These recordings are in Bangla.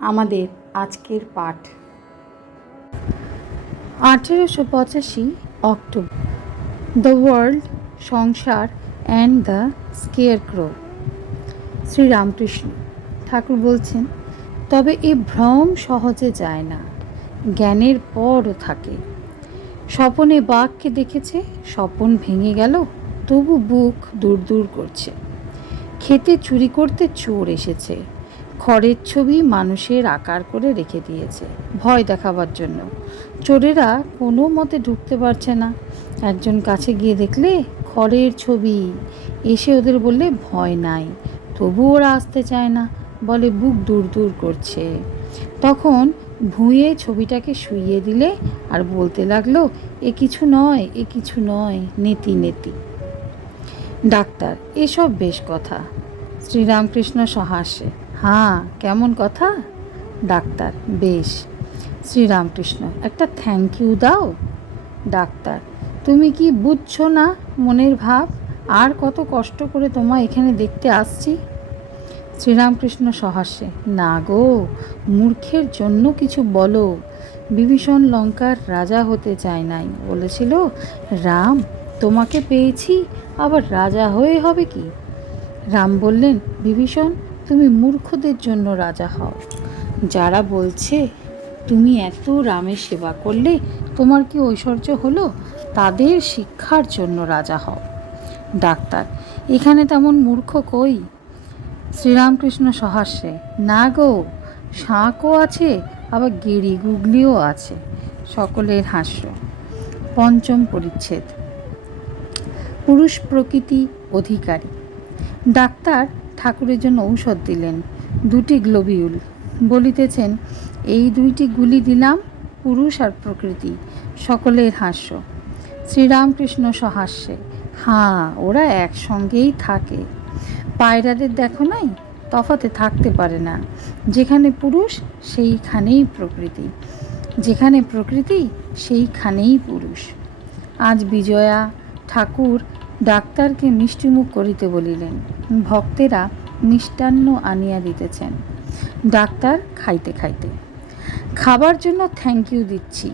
আমাদের আজকের পাঠ। আঠেরোশো পঁচাশি October. The world sansar and the scarecrow Sri Ramakrishna Thakur বলছেন, তবে এ ভ্রম সহজে যায় না, জ্ঞানের পরও থাকে। স্বপনে বাঘকে দেখেছে, স্বপন ভেঙে গেল, তবু বুক দূর দূর করছে। খেতে চুরি করতে চোর এসেছে খড়ের ছবি মানুষের আকার করে রেখে দিয়েছে, ভয় দেখাবার জন্য। চোরেরা কোনো মতে ঢুকতে পারছে না। একজন কাছে গিয়ে দেখলে, খড়ের ছবি। এসে ওদের বললে, ভয় নাই, তবু ওরা আসতে চায় না। বলে বুক দূর দূর করছে। তখন ভুঁয়ে ছবিটাকে শুইয়ে দিলে আর বলতে লাগল, এ কিছু নয়, এ কিছু নয়, নেতি নেতি। ডাক্তার, এসব বেশ কথা। শ্রীরামকৃষ্ণ সহাস্যে। হ্যাঁ কেমন কথা? ডাক্তার, বেশ। শ্রীরামকৃষ্ণ, একটা থ্যাংক ইউ দাও। ডাক্তার, তুমি কি বুঝছ না মনের ভাব? আর কত কষ্ট করে তোমায় এখানে দেখতে আসছি? শ্রীরামকৃষ্ণ সহাস্যে না গো, মূর্খের জন্য কিছু বলো। বিভীষণ লঙ্কার রাজা হতে চায় নাই। বলেছিল, রাম, তোমাকে পেয়েছি, আবার রাজা হয়ে হবে কি? রাম বললেন, বিভীষণ তুমি মূর্খদের জন্য রাজা হও। যারা বলছে, তুমি এত রামের সেবা করলে তোমার কি ঐশ্বর্য হলো? তাদের শিক্ষার জন্য রাজা হও। ডাক্তার, এখানে তেমন মূর্খ কই? শ্রীরামকৃষ্ণ সহাস্যে, না গো শাঁকও আছে, আবার গিরি গুগলিও আছে। সকলের হাস্য। পঞ্চম পরিচ্ছেদ। পুরুষ প্রকৃতি অধিকারী। ডাক্তার ঠাকুরের জন্য ঔষধ দিলেন। দুটি গ্লোবিউল। বলিতেছেন, এই দুইটি গুলি দিলাম পুরুষ আর প্রকৃতি, সকলের হাস্য। শ্রীরামকৃষ্ণ সহাস্যে। হাঁ, ওরা একসঙ্গেই থাকে। পায়রাদের দেখো নাই? তফাতে থাকতে পারে না। যেখানে পুরুষ, সেইখানেই প্রকৃতি। যেখানে প্রকৃতি, সেইখানেই পুরুষ। আজ বিজয়া ঠাকুর ডাক্তারকে মিষ্টিমুখ করিতে বলিলেন। ভক্তেরা মিষ্টান্ন আনিয়া দিতেছেন। ডাক্তার খাইতে খাইতে, খাবার জন্য থ্যাংক ইউ দিচ্ছি।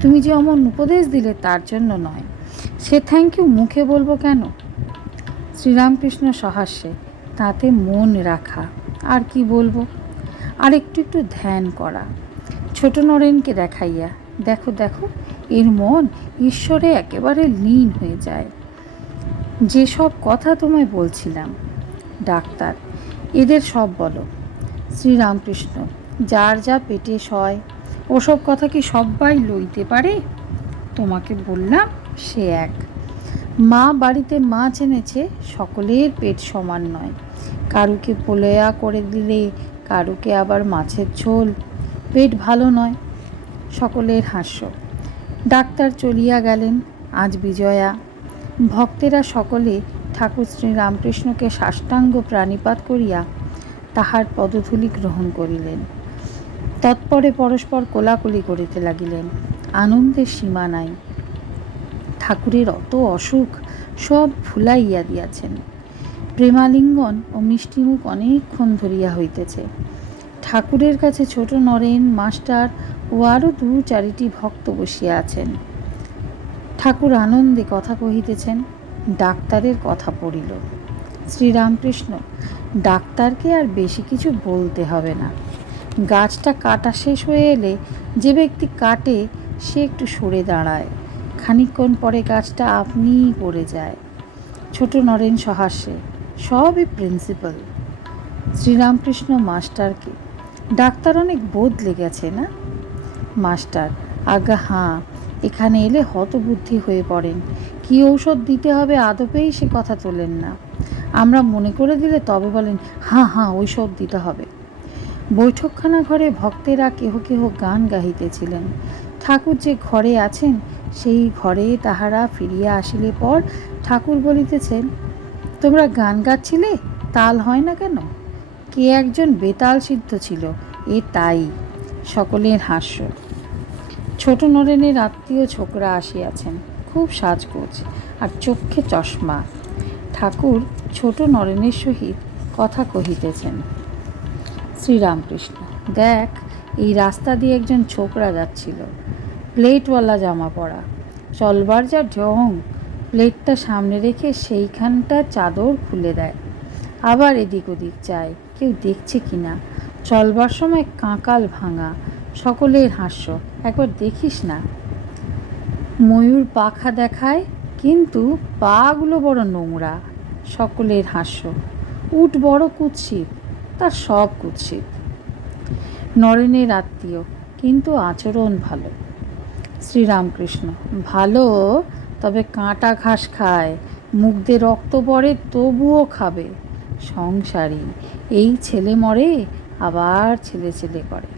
তুমি যে অমন উপদেশ দিলে তার জন্য নয়। সে থ্যাংক ইউ মুখে বলব কেন? শ্রীরামকৃষ্ণ সহাস্যে, তাতে মন রাখা, আর কি বলব? আর একটু একটু ধ্যান করা। ছোট নরেনকে দেখাইয়া, দেখো দেখো, এর মন ঈশ্বরে একেবারে লীন হয়ে যায়। যেসব কথা তোমায় বলছিলাম ডাক্তার। এদের সব বলো। শ্রীরামকৃষ্ণ, যার যা পেটে সয়, ওসব কথা কি সবাই লইতে পারে? তোমাকে বললাম, সে এক। মা বাড়িতে মাছ এনেছে, সকলের পেট সমান নয়। কারুকে পোলেয়া করে দিলে, কারুকে আবার মাছের ঝোল। পেট ভালো নয়, সকলের হাস্য। ডাক্তার চলিয়া গেলেন, আজ বিজয়া। ভক্তেরা সকলে ঠাকুর শ্রীরামকৃষ্ণকে সাষ্টাঙ্গ প্রাণীপাত করিয়া তাহার পদধূলি গ্রহণ করিলেন। তৎপরে পরস্পর কোলাকুলি করিতে লাগিলেন। আনন্দের সীমা নাই। ঠাকুরের অত অসুখ, সব ভুলাইয়া দিয়াছেন। প্রেমালিঙ্গন ও মিষ্টিমুখ অনেকক্ষণ ধরিয়া হইতেছে। ঠাকুরের কাছে ছোট নরেন, মাস্টার ও আরও দু চারিটি ভক্ত বসিয়া আছেন। ঠাকুর আনন্দে কথা কহিতেছেন ডাক্তারের কথা পড়িল। শ্রীরামকৃষ্ণ, ডাক্তারকে আর বেশি কিছু বলতে হবে না। গাছটা কাটা শেষ হয়ে এলে যে ব্যক্তি কাটে, সে একটু সরে দাঁড়ায়। খানিকক্ষণ পরে গাছটা আপনিই পড়ে যায়। ছোট নরেন সহাসে সবই প্রিন্সিপাল। শ্রীরামকৃষ্ণ মাস্টারকে, ডাক্তার অনেক বদলে গেছে না? মাস্টার, আজ্ঞা, হাঁ, এখানে এলে হতবুদ্ধি হয়ে পড়েন। কি ঔষধ দিতে হবে আদপেই সে কথা তোলেন না। আমরা মনে করে দিলে তবে বলেন হাঁ হাঁ সব দিতে হবে। বৈঠকখানা ঘরে ভক্তেরা কেহ কেহ গান গাহিতেছিলেন। ঠাকুর যে ঘরে আছেন, সেই ঘরে তাহারা ফিরিয়া আসিলে পর ঠাকুর বলিতেছেন, তোমরা গান গাচ্ছিলে? তাল হয় না কেন? কে একজন বেতাল সিদ্ধ ছিল, এ তাই। সকলের হাস্য। ছোট নরেনের আত্মীয় ছোকরা আসিয়াছেন। খুব সাজগোজ আর চক্ষে চশমা। ঠাকুর ছোট নরেনের সহিত কথা কহিতেছেন, শ্রীরামকৃষ্ণ, দেখ, এই রাস্তা দিয়ে একজন ছোকরা যাচ্ছিল। প্লেটওয়ালা জামা পরা। চলবার যা ঢং, প্লেটটা সামনে রেখে সেইখানটা চাদর খুলে দেয়। আবার এদিক ওদিক চায় কেউ দেখছে কি না চলবার সময় কাঁকাল ভাঙা, সকলের হাস্য, একবার দেখিস না। ময়ূর পাখা দেখায়, কিন্তু পাগুলো বড় নোংরা, সকলের হাস্য। উট বড় কুৎসিত, তার সব কুৎসিত। নরেনের আত্মীয়, কিন্তু আচরণ ভালো। শ্রীরামকৃষ্ণ, ভালো, তবে কাঁটা ঘাস খায় দিয়ে রক্ত পড়ে, তবুও খাবে। সংসারী, এই ছেলে মরে, আবার ছেলে ছেলে করে।